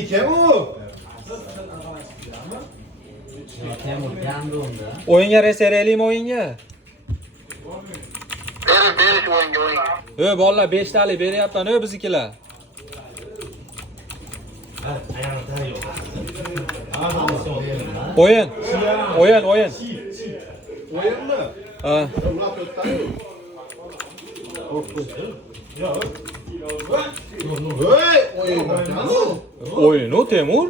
Kim u? O'yinga resereliymi o'yinga? Berish o'yinga. Bolalar 5 talik beryapman, biznikilar. O'yin. O'yinmi? Ha. Murat o'tdi. O'yin u Temur.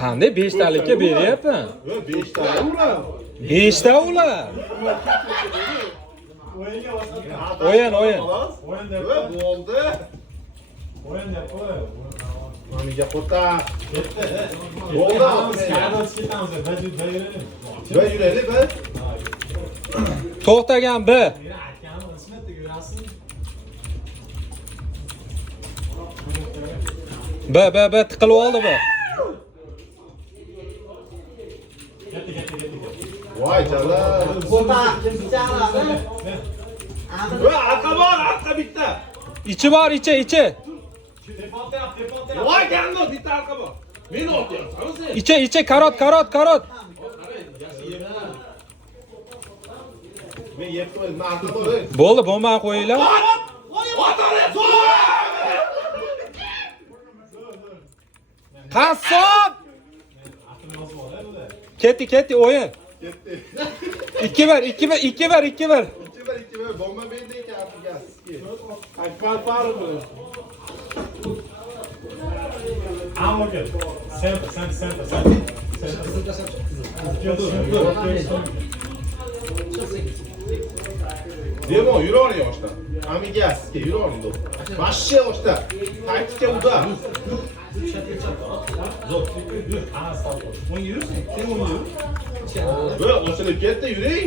Qanday 5 talikka beryapman? 5 talik ular. 5 ta ular. O'yin. Bo'ldi. Mamiga qo'ta. Bo'ldi. Bir yuraylik bir. To'xtagan B. B tiqilib oldi bu. Voy chala. Qo'ta kim bichaqlarni? Arqa bor, arqa bitta. İçi var, içi. Voy gando bitta arqa bor. Meni otyapsan sen. İçi karot. Men yeb qo'ydim, arqa bor. Bo'ldi, bombani qo'yinglar. Qassob! Ketdi o'yin. Ketdi. 2-1. 2-1 bomba berdi ekan arqiga. Akbar parmi. Hamburger. Center. Demo yuravering yoshlar. Amiga sizga yuravering do'st. Vashshe yoshlar. Taktika uda. Osilib ketdi, yuring.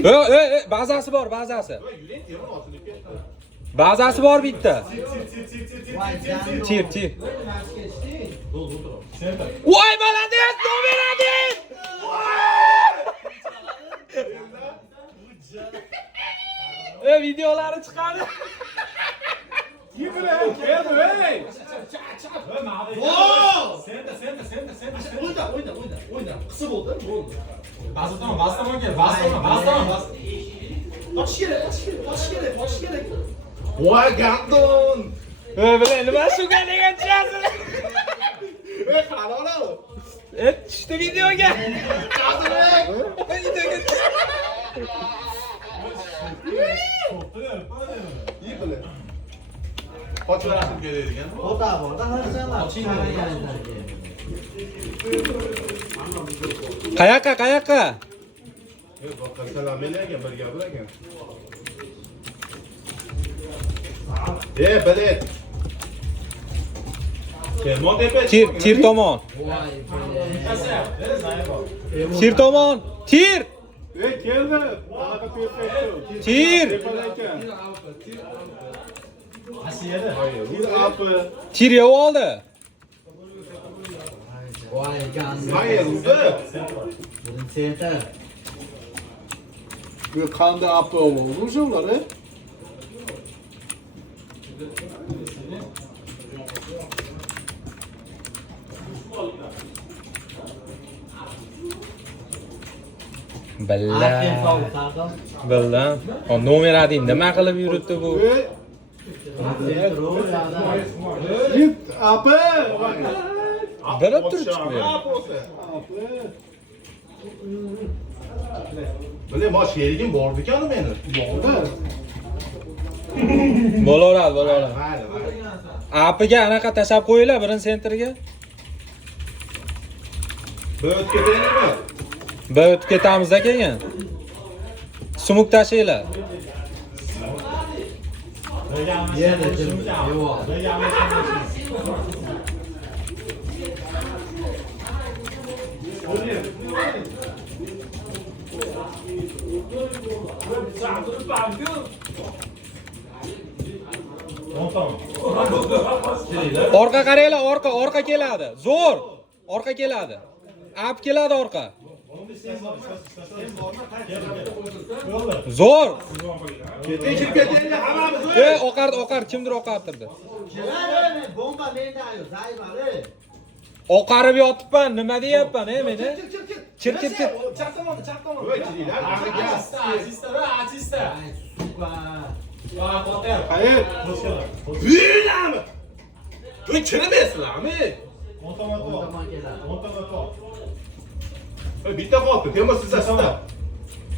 Bazasi bor, bazasi. Yuring, Temur osilib ketdi. Bazasi bor bitta. Tir. Voy молодец, номер 1. Videolari chiqadi. Kim bilan keldi, ey? Center. O'yna. Qisi bo'ldi. Bastamon kel. Bastamon. Qochish kerak. Voy gandon. Bilan nima shuga degan chiqasiz? Halol. Tushdi videoga. İyi bile. Kaç versin göreydigan? Qo'ta borda harchalar. Qayoqqa? Bakın selam elerken bir gapirgan. Bilet. Kelmon tepe. Tir tomon. Tir tomon. Tir. Keldi. Tir. Hayır, bu apı. Tir yeb oldi. Voy gando. Hayır, bu. Center. Bu qanday apı olmuş ular, Bildim. O nomer ading nima qilib yuribdi bu? Git apı. Bilib turibdi. Böyle baş yerigim bordu ekan meni. Bo'laveradi. Mayli. Apiga anaqa tashlab qo'yinglar, birin sentrga. Bo'yib ketaylikmi? O'tib ketamiz keyin. Sumuk tashinglar. Orqa qaranglar, orqa keladi. Zo'r. Orqa keladi. Ap keladi orqa. Zo'r. Ketib ketaylik hammamiz. Oqar, kimdir oqartirdi. Bomba menda ayo, zaymali. Oqarib yotibman, nima deyapman, meni? Chir. Chap tomonda, chap tomonda. Voy, chidinglar, ami gaz. Artista, artista. Supa. Va, qo'tir. Hayır. Büyülami. Voy, chirimaysizlarmi? O'ntamoto. O'ntamoto keladi. O'ntamoto. Voy, bitta qolibdi. Temur sizda.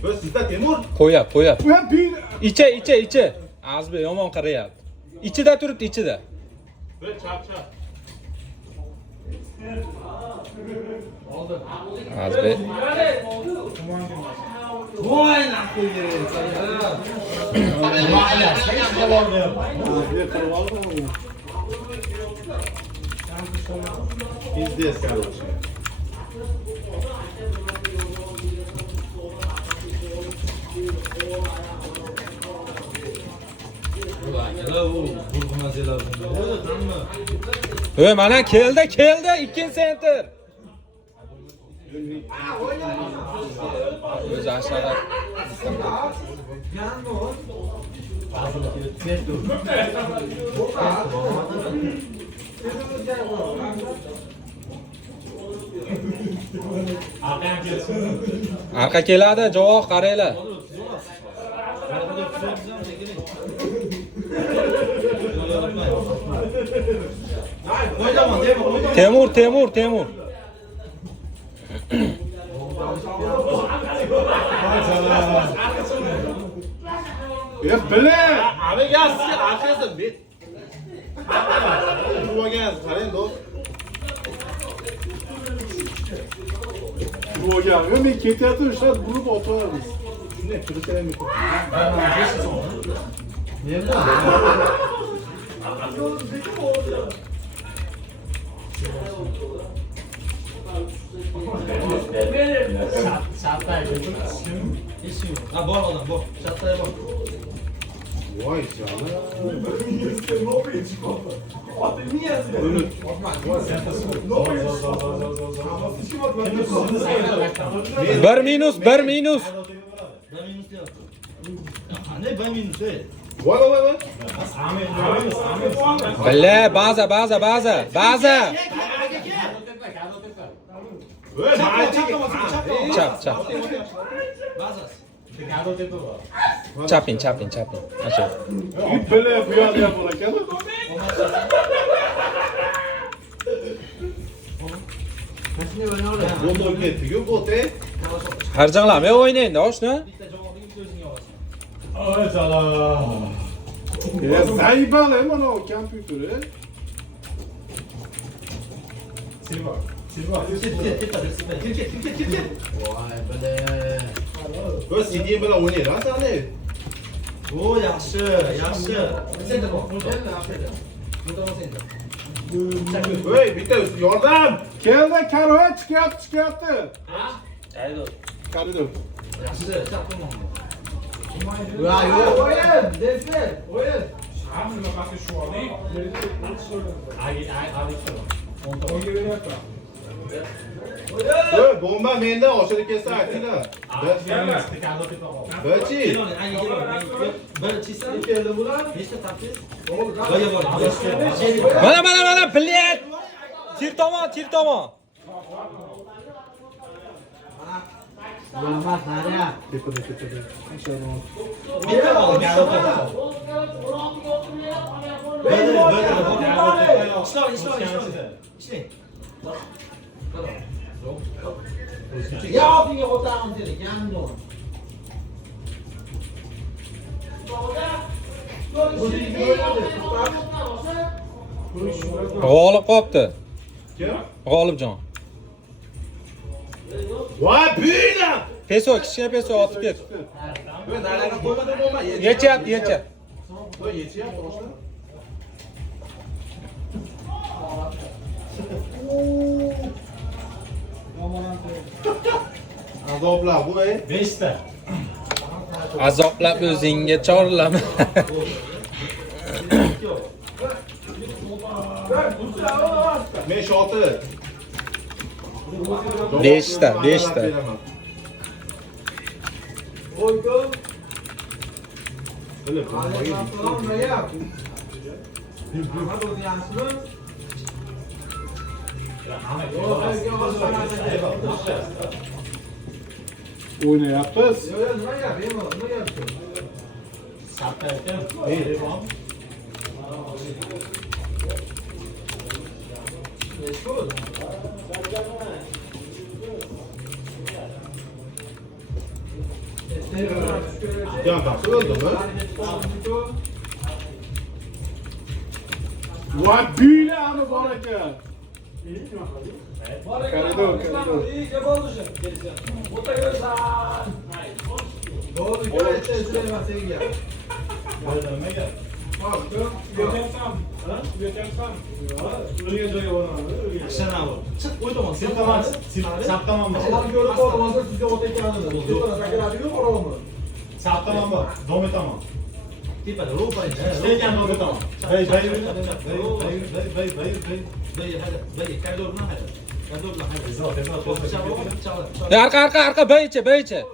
Voy, sizda Temur. Qo'yap. Ben bir... Ichi. Azbi yomon qarayapti. Ichida turibdi, ichida. Voy, chap. Azbi. Voy, naqo'ydi. Mayli, sen savol ber. Bir kırık aldı mı? Pizdes, короче. Mana keldi, ikkinchi center. O'zi aşağıda. Aqam kelsin. Arqa keladi, javob qaranglar. Temur. Ya bile! Ami gaz, sizga arkasidan bet. Urmagan, qarang, do'st. Bu hocam, ya ben ketiyatı uşak vurup oturarız. Shunday kirsam mumkin. Nerede? Voy, canım. Bir minus. Voy. Billa, baza. Voy, Chap. Chapin. Acha. Git böyle bu yağda yapalım ya. Bomba ketdi-ku, bo'te. Harjanlamay o'ynaydi, oshna. Oy canım. Ya zayıbalı hemen o kompütörü. Silva. Voy, bile. Voy, CD bilan o'ynaydi, ha, sani. O yaxshi. Voy, bitta yordam. Keldi karoya çıkarttı. Koridor. Ya yo'q, o'yin, defter, o'yin. Hamma nafasi shu oling. Ay. O'nga beryapman. Voy, bomba menda, oshirib kelsa aytinglar. Birchi. Mana, bilet. Tir tomon. Rahmat, Nariya. G'olib qolibdi. Kim? G'olibjon. Voy, buyna. Kichkina peso otib ket. Voy, nariga qo'ymadi bomba. Yechyapti. Voy, yechyapti, oshna. Azoblar, voy. 5 ta. Azoblab o'zingga chorlama. 5-6. 5 ta. Öyle bombayı O'ynayapmiz. Yo, nima gap? Nima gap? Ya nasıl oldu bu? Voy büyüle ama baraka. Karador. Doğru, görüşürüz. Süleyman Sevgi. Allah'ım görüp olmazsa size o tek yanında. Sakın abi yok olalım. Arka bey ichi.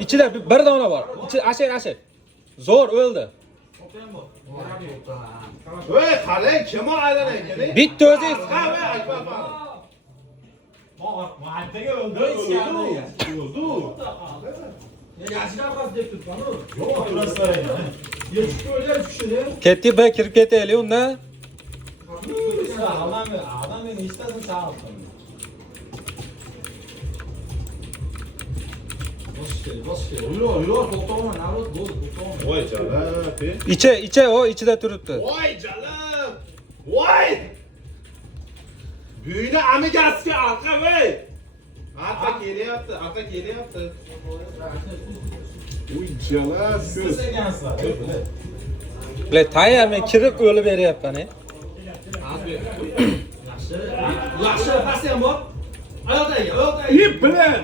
İçide bir dona var. İçi aşır. Zo'r o'ldi. Hey qalay, kim o aylanaykan? Bitta o'zingiz. Ha, voy Akbar. Oldu. Yaşıdan kas dep turibman. Yetishib o'ylab tushdi. Ketdi bey kirib ketaylik unda. Yürü, to'xtama, navbat bo'ldi, to'xtama. Voy jalab. İçe o içide turibdi. Voy jalab. Voy. Buyni amigasiga arqa voy. Arqa kelyapti. Uy jalab ko'z. Bile tayyorman kirib o'lib beryapman. Yaxshi, pastda ham bor. Oyoqdagi. Yip bilan.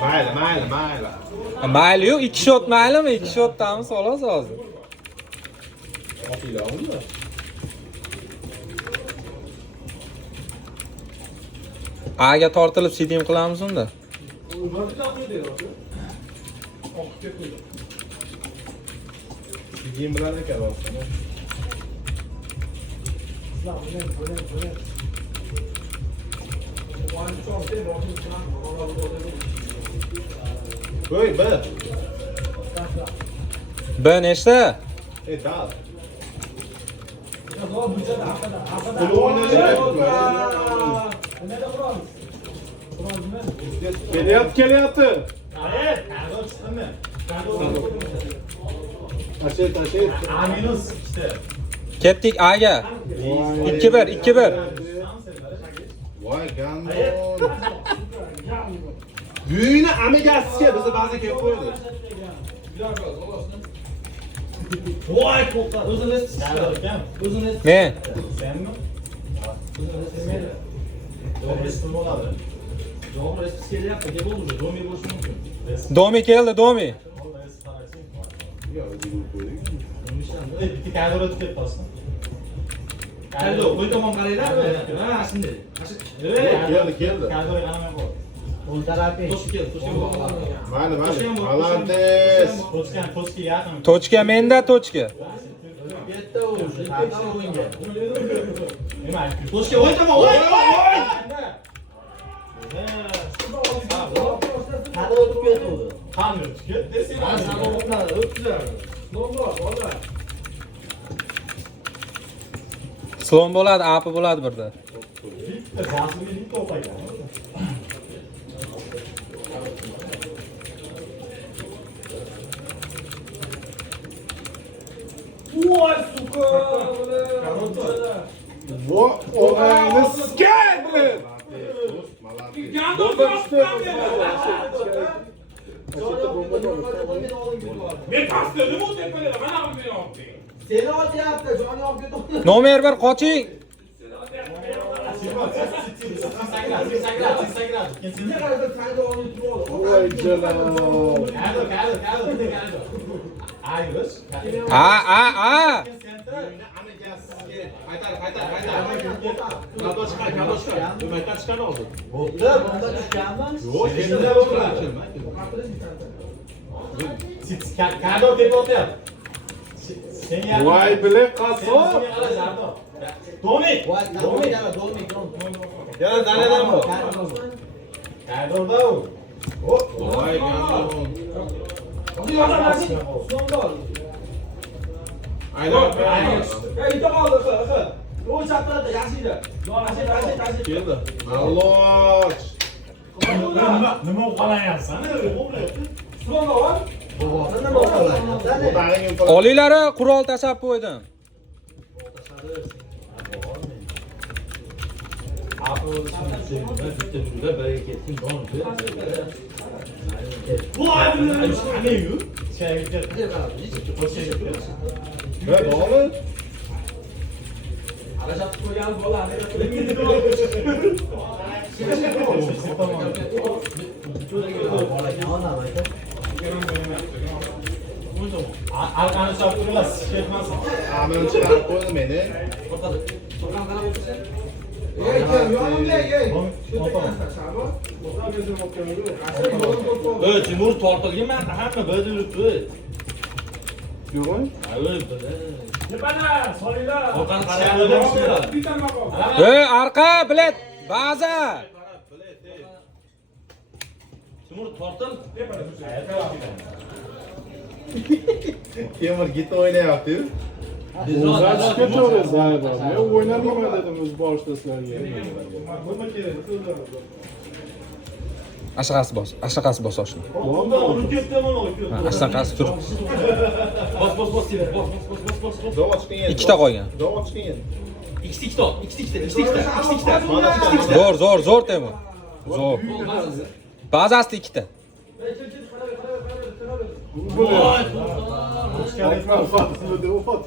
Mayli. Mayli yo'q, 2 shot maylimi? 2 shotdamiz xolos hozir. Aga tortilib sidim qilamiz unda. Sigim bilan ekan o'zini. Voy bir. Ben nechta? Dal. Kelyapti. Taşıyt. Ketdik aga. 2-1. Voy gandon. Buyni amigasiga bizni ba'zi kelib qo'ydi. Voy, to'xta. O'zini Men. Doğru, eski kelyapti. Nima bo'ldi? Domi bo'lishi mumkin. Domi keldi, Domi. Keldi, qo'y tomon qaranglar. Ha, shunday. Keldi. O'ng tarafi. To'shib keldi. Mayli. Malandes. Tochka menda tochka. Bitta o'zi. Qanaqa o'yinga? To'shga o'ng tomon. Voy. Qani o'tib ketdi. Ha, sana o'tmadi. O'tdilar. Slon bo'ladi, api bo'ladi birda. Voy, suka. Voy o'g'ayni skan bilan. Men pastda nima o'tyapman? Mana bu meni oldi. Seni otyapti, joni olib ketdi. Nomer 1 qoching. Voy jalab. A. Voy bilek qassob. Domik. Yana danadan bu. Kaydorda u. Voy gandon. Aynan. Keldi. Alloh. Nima qolayapsan? Oliylari qurol tashlab qo'ydim. Doğru. Arkani choptirlar, ketmasin. Amen chiqarib qo'ydi meni. Timur tortilgan hamma bilibdi. Yo'q. Arqa bilet, baza. Timur tortil. Temur git o'ynayapti. O'zach ketaveradi Zayba. Men o'ynamayman dedim o'z boshida sizlarga. Ashaqasi bos oshni. Ashaqasi tur. Bos. Dovot chiqgan. Ikkita qolgan. Dovot chiqgan. Ikkita. Zo'r Temur. Zo'r. Bazasida ikkita. Akmal faslida o'qot.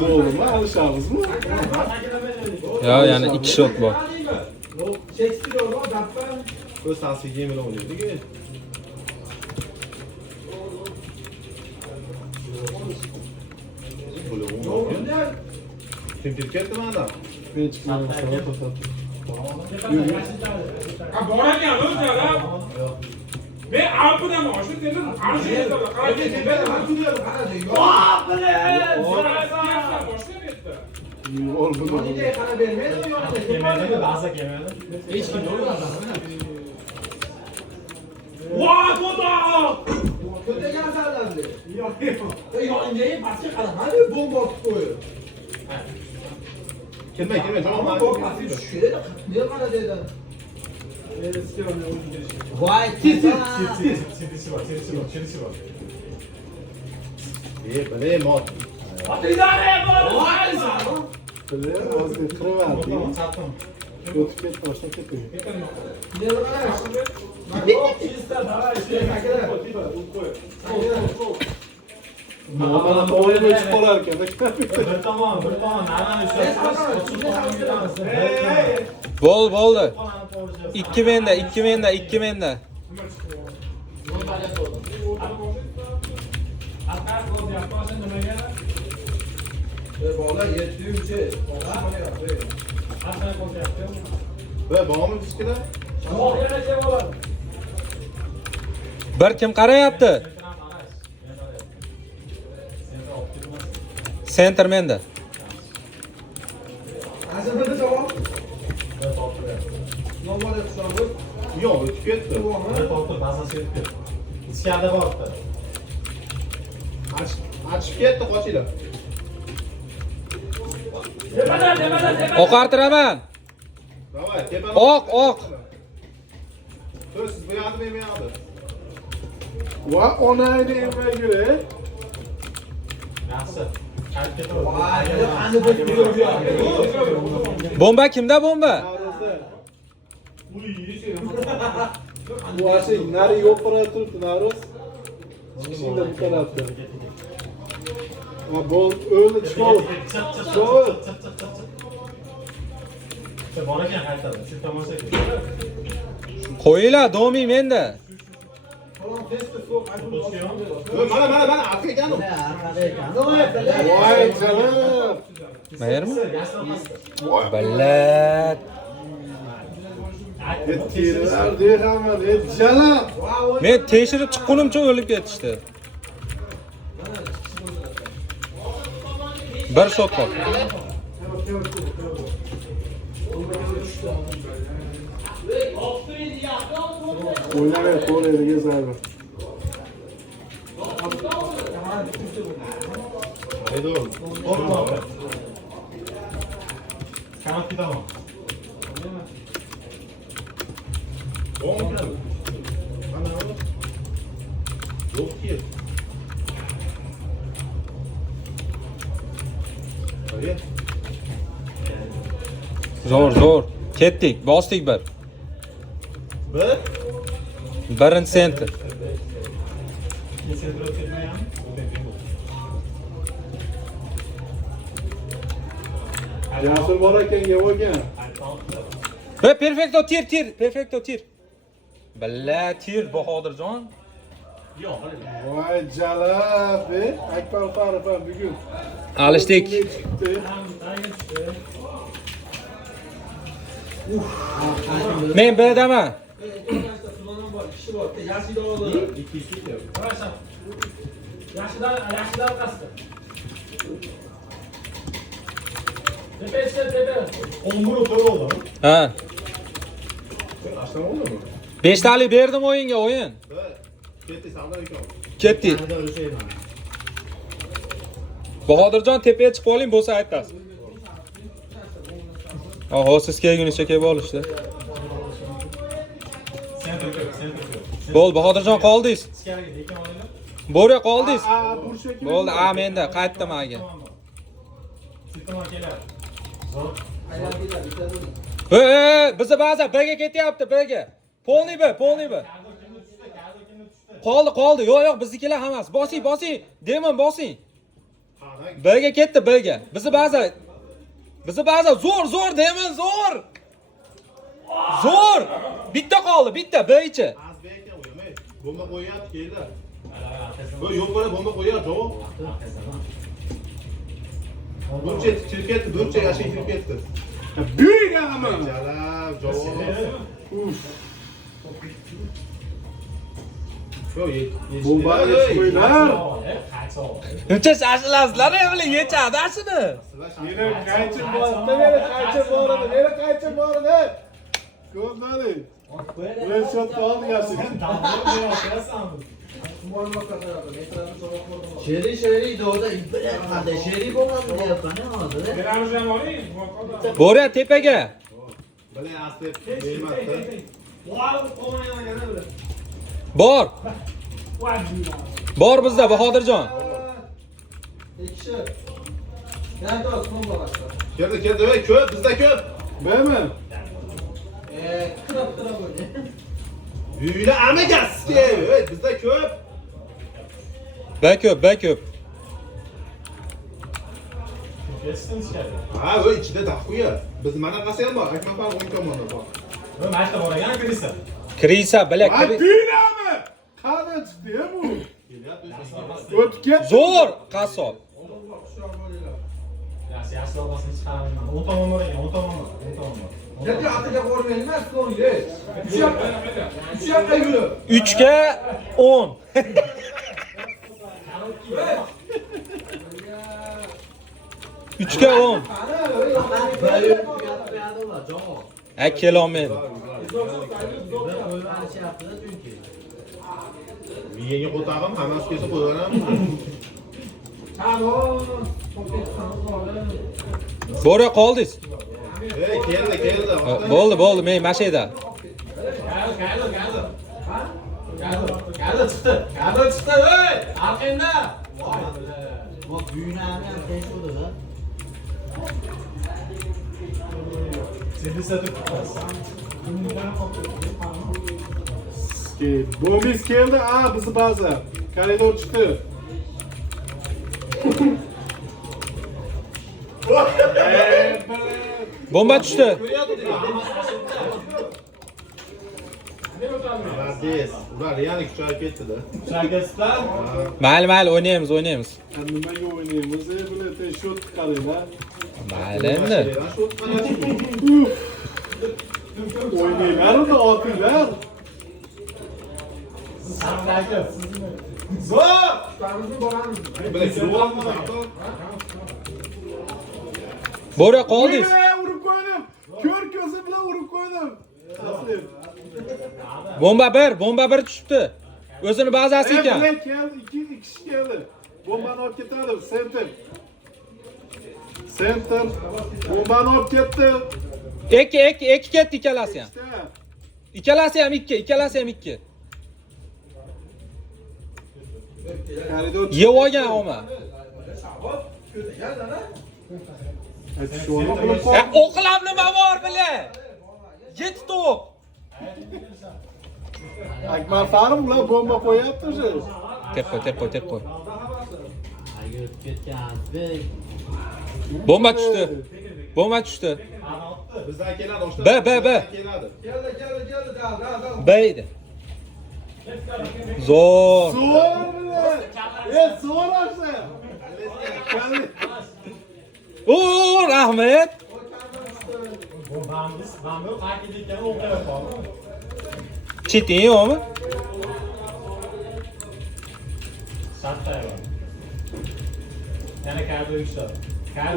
Bo'lma, alishamizmi? Yo, yana 2 shot bor. Ko'z sansiga yemil o'ynaydi-ku. Kim ketdi mana? Men chiqmadim. Bor ekan o'zlari. Men alpidan oshib dedim, ancha yetadi. Ol buni. Voy, bodo! Kelmay, tamam. Bale mot. Bilir, hozir qiraverdi. O'tib ketdi, boshlab ketdi. Mana o'yin o'chib qolar ekan. Bir tomon, anani Bo'ldi. 2 menda. Ve bağımlı bisküvi. Bir kim qarayapti? Center menda. Yok, tüketti. İçeride baktı. Açıp ketdi, qochinglar. Oqartiraman. Davay, tepadan. Oq. Dur, siz bu yoqda, men bu yoqda. Va onayni emay yure. Yaxshi. Bomba kimda bomba? Bu ashi nari yo'q qilib turibdi, Naroz. Chiqishingda bu tarafda. Bol o'ldi chiqov. Bor ekan qaytadi. Shu tomosha. Qo'yinglar, do'mi menda. Mana arqa ekan u. Voy jalal. Mayermi? Ballat. Terilar deyapman, jalab. Men tekshirib chiqqunimcha o'lib ketishdi. Bir shot qoldi. O'ynamay qo'llarga zarba. Haydov. Kanat ketaman. Ana. Yo'q ki. Hadi. Zo'r. Ketdik, bosdik bir. Bir. Birinchi sentr. Jasur bor ekan, yeb olgan. Perfecto tir. Billa tir Bahodirjon. Voy jalab, Akbar Farif ham bugun. Alishdik. Men bilaman. Yaxshilar qasdi. Tepe. Qo'ng'ir o'tirdi. Ha. Ashtam oldimi? 5 talik berdim o'yinga, o'yin. Ketdi, savdo ekan. Ketdik. Bahodirjon tepaga chiqib oling, bo'lsa aytasiz. Oho, siz kelgunicha kelib olishdi. Bo'l, Bahodirjon qoldingiz. Bo'ra qoldingiz. Bo'ldi, menda qaytdim aga. Bizni baza Bga ketyapti, Bga. Polniy B. Qoldi. Yo'q, biznikilar hammasi. Bosing. Demon bosing. Bga ketdi, Bga. Bizni baza zo'r, Demon zo'r. Bitta qoldi, B ichi. Az B ekan o'yamay. Bomba qo'yapti, keldi. Bu yo'q bo'la bomba qo'yapti, javob. Burcha kirib ketdi, yashin kirib ketdi. Büyük ama. Jalab, javob. Bomba qo'ylar. Uncha shashilasizlar, bile yechadi ashini. Meni qaychib bordi. Ko'rdingmi? Ular shotni oldi yaxshi. Sheri doğuda hadi sheri bo'lmadi deyapman hozir. Beramiz ham oling. Bo'ra tepaga. Bale asli bermadi. Bor bizda Bahodirjon. Ikki. Yantoq bomba boshladi. Keldi, ko'p, bizda ko'p. Bermi? Qirab o'ydi. Uyni amagaski, bizda ko'p. Bako'p. Ha, ichida daxuya. Biz mana qasi ham bor, Akmal o'yin tomonda bor. Mashta bor ekan, kirisa. Kirisa, bilak. Ay büyünami? Qani chiqdi bu? O'tib ketdi. Zo'r, qasob. Yaxshi olmasini chiqaraman. 10 tomon bor ekan, 10 tomon. Dedi atiga qo'rmaydi emas, qo'ydi. 3 yoqqa yurib. 3ga 10. Üçga 10. Kelolmaydi. Miyanga qo'tag'im, hammasi kelsa qo'yaveram. Bo'ra qoldingiz. Keldi. Bo'ldi, men mashida. Gado chiqdi. Ey, arqangda. Bak büyünami ham teshuvdi da. Bombiz keldi. Bizi baza. Koridor chiqdi. Bomba tushdi. Abadiz. Ular yana kuchayib ketdi-da. Shakaslar. Mayli, o'ynaymiz. Nimaga o'ynaymiz? Bular shot qaranglar. Mayli endi. Oynaylar da atıyorlar. Zor! Böyle kilo olmaz. Bora qoldingiz. Urib ko'ydim. Ko'r ko'zi bilan urib ko'ydim. Taslim. Bomba bir tushibdi. O'zini bazasi ekan. Keldi, ikki kishi keldi. Bombani olib ketadi, center. Center. Bombani olib ketdi. Ikki ketdi ikkalasi ham. Ikkalasi ham ikki. Koridor. Yeb olgan oma. O'qilab nima bor bile? 7 to'p. Akmal Farim ular bomba qo'yapti o'sha. Tep qo'y. Bomba tushdi. Bizdan keladi oshdan. B. Keladi. Keldi, dal. B edi. Zo'r. Zo'r o'sha. O, rahmat. Cheting yo'qmi?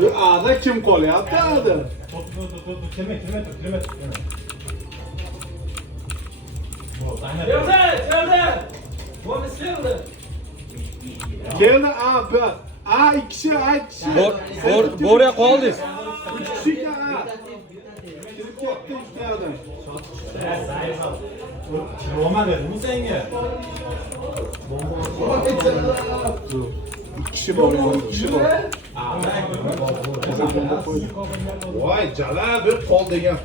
Bu ada kim qolyapti ada? Keldi A, B. A ikki kishi. Bora qoldingiz. 3 kishi ekan A. Kirib ketdi ikkita adam. İki kişi bor. Voy, jala bir qol degan.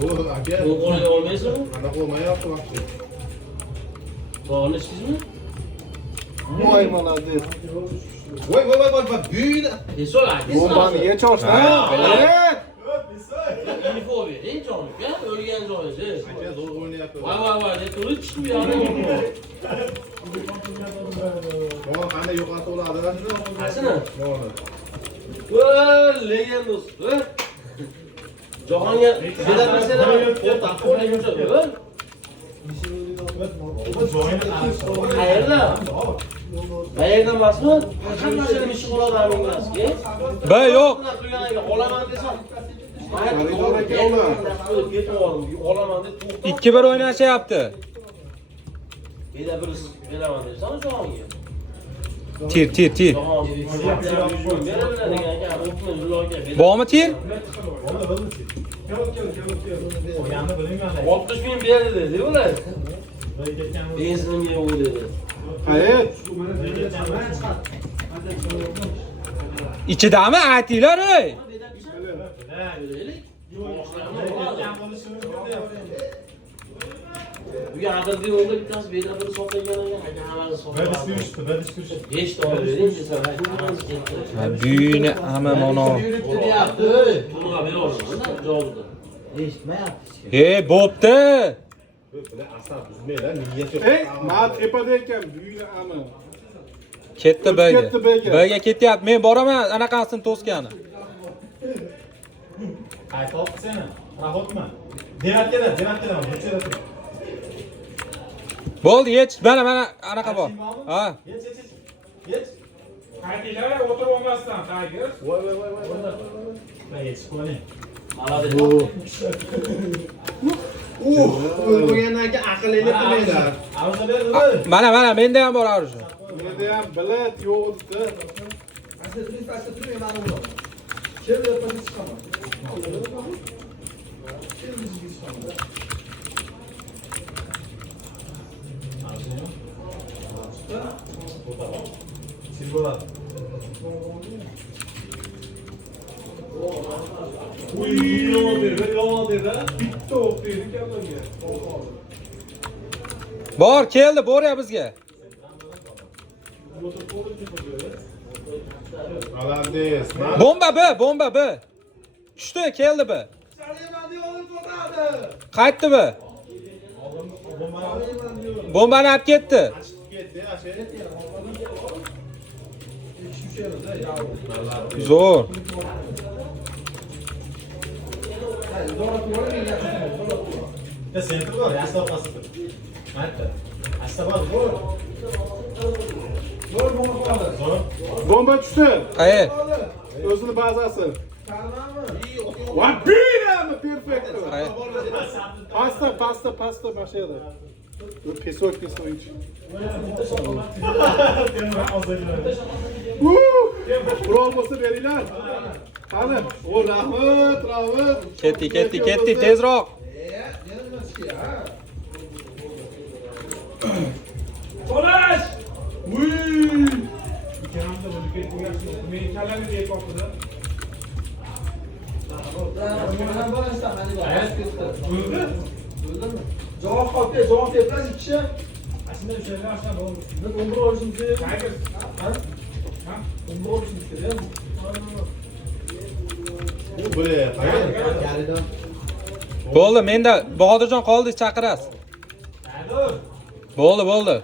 Bu aka. Qanaqa olmayapti vaqti. Voy молодец. Voy, büyüyle. Bombani yech ochdi. Evet. Aka zo'r o'ynayapti. Bora qanday yo'qotib oladi? Jahonga bedamasada qayerda? Qayerda emasmi? Hammasining ishi bo'ladi aminglasiga. B yo'q. Olaman desam. Olaman deb 2-1 o'ynashyapti. beraman desam jahonga. Tir. Bormi tir? 60 ming berdi dedi ular. Benzinimga o'ydi. Evet. Ichidami aytinglar ey. Bu yaqinda yo'lda bittasi bedabir sotganlarga hammasi sotgan. Hech to'g'ri desam, Büyüğüne hemen ona. pulga bera olaman-da javobda. He, bo'pti. Böyle asla buzmaylar, niyet yok. Ey, ma tepada ekan büyüğüne ama. Ketdi B'ga. Ketdi B'ga. B'ga ketyapti. Men boraman anaqasini to'sgani. Bo'ldi, yech. Mana anaqa bor. Ha. Qaytinglar o'tirib olmasdan qaygiz. O'lgandan keyin aql qilmaylar. Mana menda ham bor arzu. Menda ham bilet yo'q edi. Bor, keldi, bor bizga. Alandes. Bomba B. Tushdi, keldi B. Qaytdi B. Bombani olib ketdi. Ketdi, aşağı. Zo'r. Sen tur yasta opasida. Mayda. Astabol zo'r. Zo'r bo'lib qoldi. Zo'r. Bomba tushdi. Qayer? O'zini bazasi. Tamammi? Va birami perfekt. Qayer? Pasta başlayalım. Pesok. Promosunu verirler. Hani o rahmet. Ketdi, tezroq. Yana nima ichki, ha? Xo'sh. Uy. Ikkamda bo'lib qo'yapsiz. Men kallamni yeb qoldim. Mana bu ishda mana bu. Bo'ldi. Bo'ldimi? Javob ber, bilan ikki kishi. Aslında bir şeyler aslında oldu. Biz 11 olishimiz kerak. Hayır. Ha? Ha? 11 olishimiz kerak. Bu böyle. Hayır. Bo'ldi, menda Bahodirjon qoldi, chaqirasiz. Bo'ldi.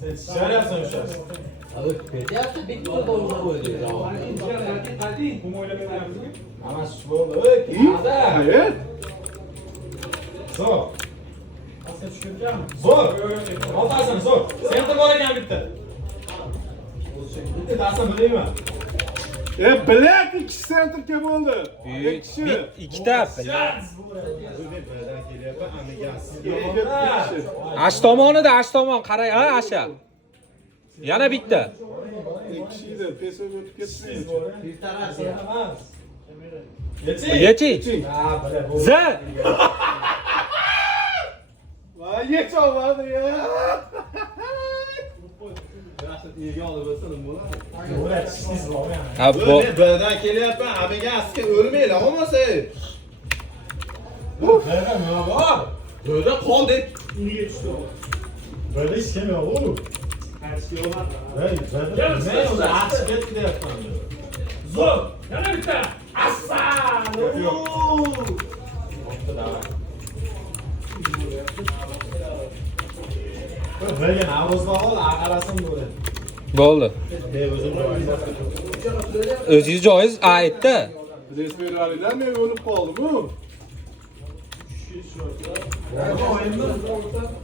Sen chiqaryapsan o'sha. Betyapti, bitta o'yinga qo'ydi. Bu o'ylamayapsizmi? Ana shu bo'ldi. Ey, Hayır. zo'r. Aslında tushuntirgan. Zo'r. Oltasin, zo'r. Senta bor ekan bitta. Bitta tasam bilmayman. Black ikki center kim oldu? İki kişi. Ikkita. Ash tomonida, ash tomon qarang, ha, asha. Yana bitta. İki kişiydi. Pesok ötüp ketsin. Yechi. Z. Vay geç olmadı ya. Ha, bu Buradan kelyapman. Amiga aska o'lmaylar, olmasa. Böyle qoldi. Niye tushdi? Böyle hech kim yo'q u. Qaysi yo'lar? Hey, men o'zi aqsh ketdi deyapman. Zo'r. Yana bitta. Assa! Böyle navro'zda ol, aqarasin bo'ladi. bo'ldi. O'zingiz joyiz aytdi. Resmi rally'den mi ölüp kaldı bu?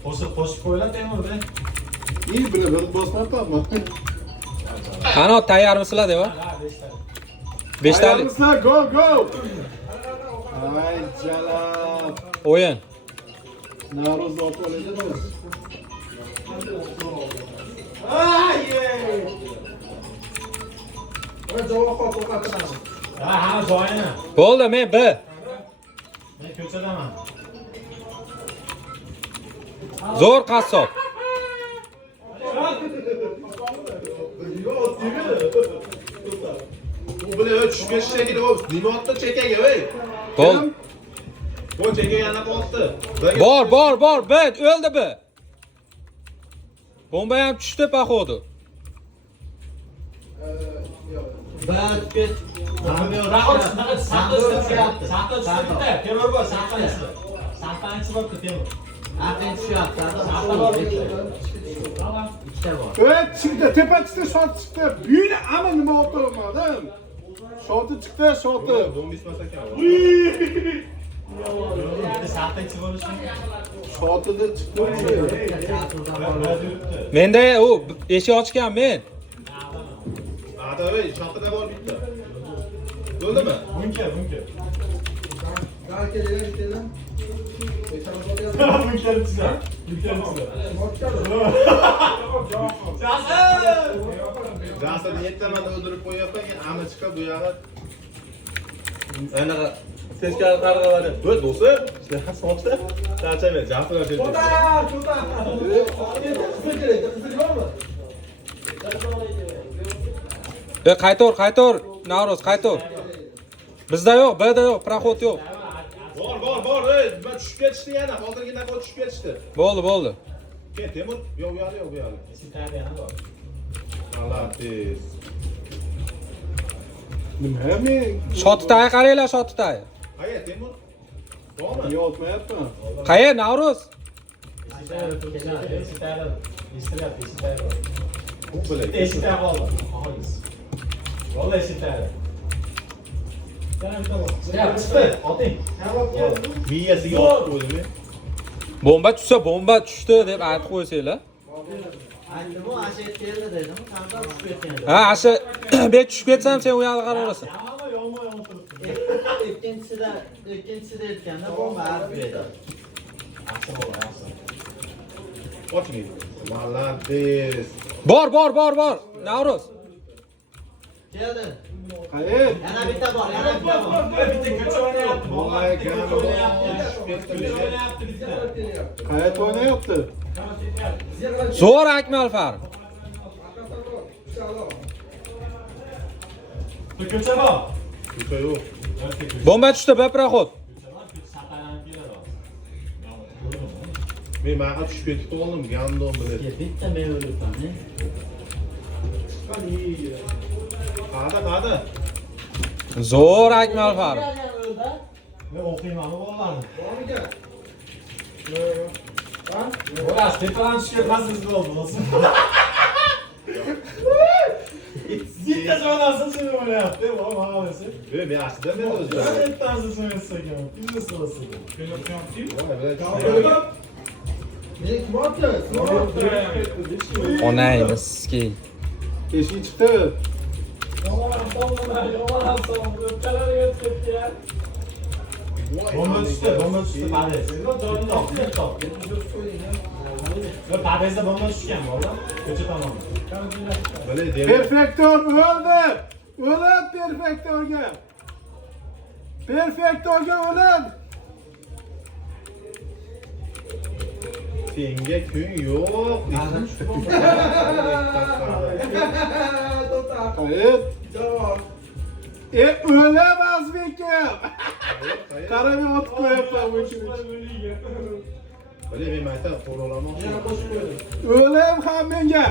Qo'shib qo'yiladi Temurda. İyi bile ben basmaktan mı? Qanot tayyormisizlar deb. 5 talik Ayağımızla go go. Ay canım. o'yin. Navruz ortalayacağız. Mana javob qol to'xtatamiz. Ha, joyini. Bo'ldi, men B. Men ko'chadaman. Zo'r qassob. Bu bile düşmüş şekilde o limonata çekege ey. Bo'ldi. Bu çekege yana kalktı. Bor, B, o'ldi B. Bomba ham tushdi, poxodu. Temur bor, saqlanchi. Saqlanchi bo'pti Temur. Evet çıktı. Tepe çıktı, şort çıktı. Büyüne ama nima oldu olmadı. Şortu çıktı, şortu. Saqlanchi bo'lishi. Şortu da çıktı. Menda u eshik ochgan men. Ada ey, şortu da bor bitti. Öldü mü? Bunker. Qani kelinglar bittadan. Bunker chiqadi. Zaten niyetlemeden öldürüp koyuyorsan ama çıkar bu yana. Ana tezkar kargaları. Dur dostum. Sonuçta tarça ver. Cevap ver. To'xta. Qizil kerak, qizil bormi? Qaytor, Navruz, qaytor. Bizda yo'q, B'da yo'q, proxod yo'q. Bor. Ey, ben düşüp geçti yana. Hozirgidan ko'p düşüp geçti. Bo'ldi. Kel Temur. Yo'q, bu yo'q. Allah tez. Nima men? Shotitay qaranglar, shotitay. Hayır Temur. Bormi? Yo'q, otmayapman. Qayer, Navruz? Bu bilan. Eshikdan qoldi. Vallahi eşitler. Ya çıktı. Oting. Miyasiga olib qo'ydimi? Bomba tushdi deb aytib qo'ysanglar. Aytdim u ashet keldi dedim. Qanday tushib ketgan. Ha, asha bet tushib ketsam sen u yoqqa qaraverasan. Hamma yomon turibdi. Ikkinchisida aytganda bomba arib berdi. Yaxshi bo'ldi, yaxshi. Ochmaydi. Malades. Bor. Navruz. Keldi. Qayerda? Yana bitta bor. Bitta ko'cha o'ynayapti. Voy, gano. Qayerda o'ynayapti? Zo'r Akmal Far. Ko'cha bor. Ko'cha yo'q. Bomba tushdi, proxod. Men maqa tushib ketib qoldim, gandon bilan. Bitta men o'libman. Qada. Zo'r Akmal Far. Men o'qiyman o'g'illarni. Oras, tepadan tushgan qasiz bo'ldi bo'lsin. Bitta jonasi shuni o'ynayapti, mana bo'lsa. Men yaxshida men o'zim. Bittasi so'ysa ekan, bizni so'rasa. Onaymiski. Eshik chiqdi. Bomba tushdi, Pades. Padesda bomba tushgan bola. Ko'cha tomon. Perfektor o'ldi. O'lib perfektorga. Perfektorga o'lib. Senga kun yo'q. Hayır. O'lib azbekim. Qarab otib qo'yapman bu uchun. Öyle bir meta qoralamoqchi. O'lim ham menga.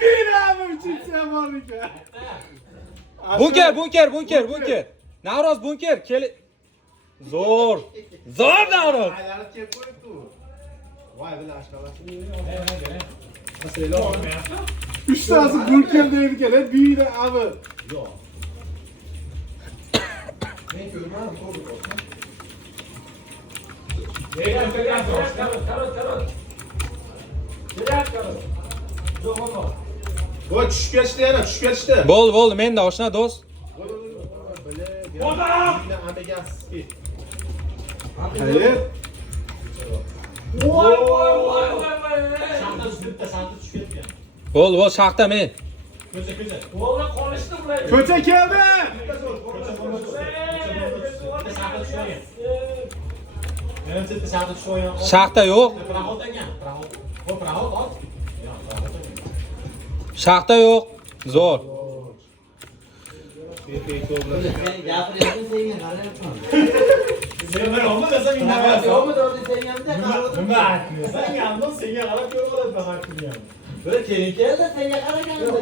Biramim chiqsa bor ekan. Bunker. Navruz bunker, kel. Zo'r Navruz. Aylanib kelib qo'yibdi. Voy bilan ashqalasi. Uchtasi bunker deydi ekan, biri abi. Yo'q. Men ko'rmadim, to'g'ri bo'lsin. Voy tushib ketishdi yana, tushib ketishdi. Bo'ldi, menda oshna do'st. Hayır. Voy. Bo'l, shaxta men. Ko'cha. Voy qolishdi bular. Ko'cha keldi. Shaxta yo'q. Shaxta yo'q. Zo'r. Gapiryapti senga qarayapman. Sen olma desam Yo'qmi dodi senga nima aytmaysan? Yamdan senga qarab ko'rib haqim. bir keldi senga qaraganimda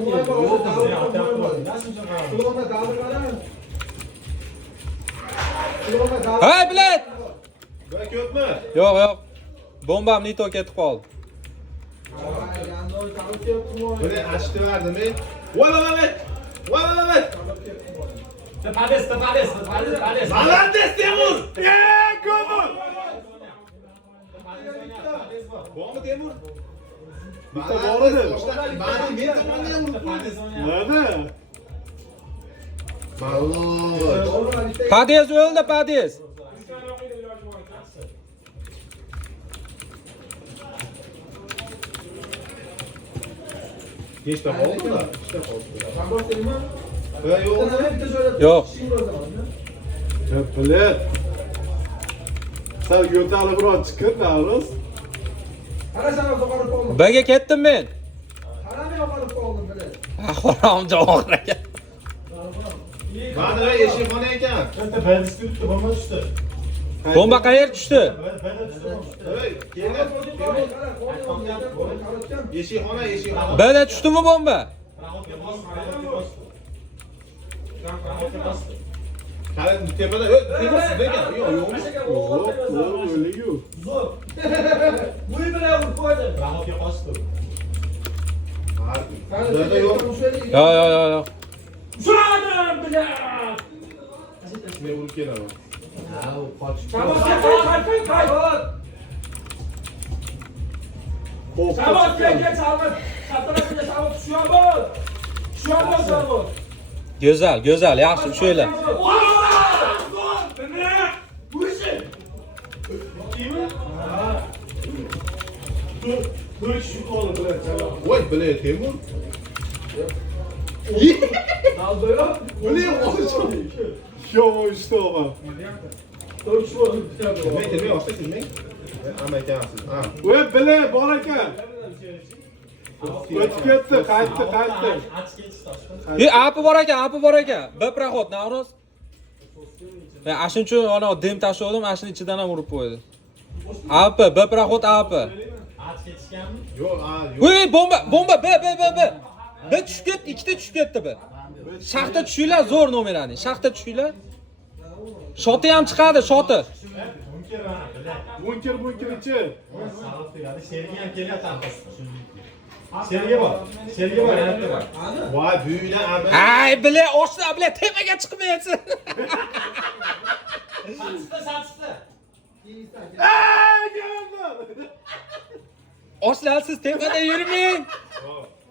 Hey, bilet. Voy ko'pmi? Yo'q. Bombam nito ketib qoldi. Buni achdi verdimi? Voy. Pades. Malades Temur! Temur! Bormi Temur? Bitta bor edi. Mani men tomonga urib qo'ydi. Nima? Mallos. Pades o'ldi, Pades. Nechta qoldilar? Voy yo'q. Yo'q. Bilet. Sal yo'talibroq chiqib, Navruz. Birga ketdim men. Harom javob ekan. Mana eshikxona ekan. Bitta Pades turibdi, bomba tushdi. Bomba qayerga tushdi? Voy, kelib. Eshikxona. Birda tushdimi bomba? Qani tepada Temur sizda ekan. Yo'qmi? Yo'q, o'lik yo'q. bu bilan urib qo'ydi. Rahatga qosdi. Bizda yo'q. Yo'q. Ushladim bilan. Men urib kelaman. Ha, u qochib. Shabot, qayt. Qo'rqib Shabot, chiqqan. kel, Shabot. Kattalarga Shabot tushyapti. Tushyapti Shabot. Go'zal, yaxshi ushlaylar. Voy, bilayo Temur. Bilayo olishim. Yo, ishto'g'im. Kelmay, oshta kelmay. Amakansiz. Ha. Voy, bilayo bor ekan. O'tib ketdi, qaytdi. Api bor ekan. Bir prоход, Navro'z. Men ashuncha ana dem tashladim, ashuni ichidan ham urib qo'ydi. Api, bir prоход api. Yo'q, ha, yo'q. Voy, bomba, B. Bir tushib ketdi, ikkita tushib ketdi bir. Shaxta tushinglar, zo'r nomerani. Shaxta tushinglar. Shoti ham chiqadi, shoti. Bunker ichi. Serga bor. Voy, buylar abi. Ay, bile oshlar, bile temaga chiqmayapsiz. Satsizda. Ey, geldi. Oshlar, siz temada yurmang.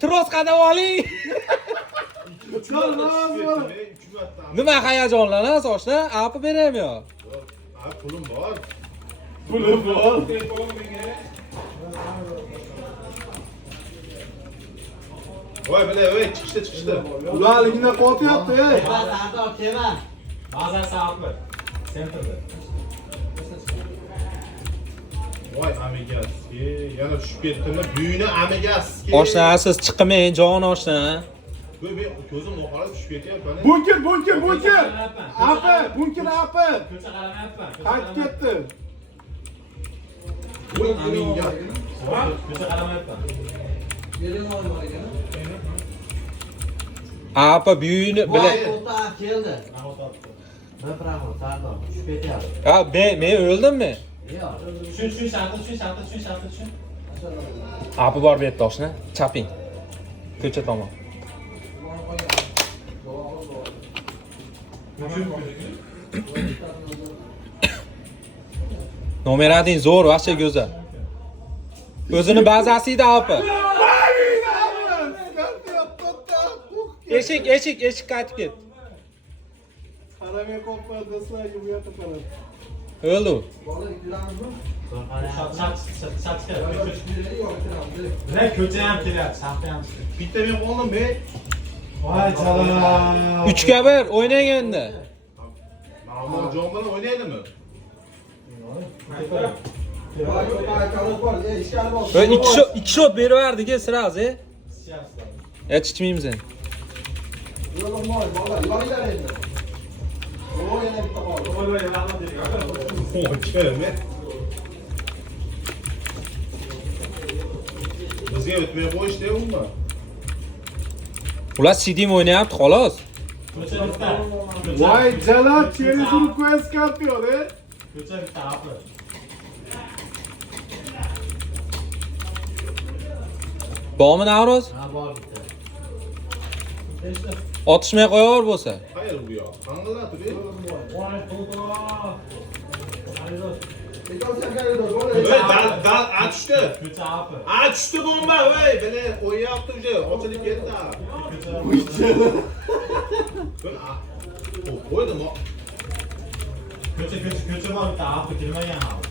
Tros qadam oling. Nima hayajonlanasiz oshlar? Api beraymi yo? Ha, pulim bor. Voy, bilayo, chiqishdi. Ularligini qo'tyapti, ey. Sardor, tema. Bazasi apli. Sentrda. Voy, amigasi. Yana tushib ketdimi? Buyini amigasi. Oshlar, siz chiqmang, jon oshlar. Voy, men ko'zim oqarib tushib ketyapman. Bunker. Api, bunker api. Ko'cha qaramayapman. Qaytib ketdi. Voy, amiga. Ko'cha qaramayapman. Yerini olmar ekan. Api buyini bile. O'ta keldi. Bir prahot, Sardor. Tushib ketyapti. Ha, men o'ldimmi? Yo'q. Tushun, shartda. Api bor bu yerda oshna. Chaping. Ko'cha tomon. Nomerading zo'r, vaqcha go'zal. O'zini bazasida api. Eshik qaytib ketdi. Qaramay qo'yib do'stlarga bu yoqqa qarab. O'ldi u. Bola yuramizmi? Ko'cha ham kelyapti, shaxta ham. Bitta men qoldim, men. Voy chala. 3-1 o'ynang endi. Ma'murjon bilan o'ynaydimi? Voy, kalib bor, ishkali bor. Böyle iki shot beraverdik sразу, Yetishmaymiz endi. Yo'q, bola, yuringlar endi. O, yana bitta qoldi. O'chimi? Bizga o'tmay qo'yishdi unda. Ular sidim o'ynayapti, xolos. Ko'cha bitta. Voy, Jalal, через руку Scorpion, Ko'cha bitta apli. Bormi Navro'z? Ha, bor bitta. Otishmay qo'yaver bo'lsa. Qayer bu yoq? Qanday turdi? Dal atishdi. Ko'cha apli. Atishdi bomba, voy, bile qo'yapti uje, ochilib ketdi. Qo'ydim. Ko'cha bor bitta apli kelmagan hali.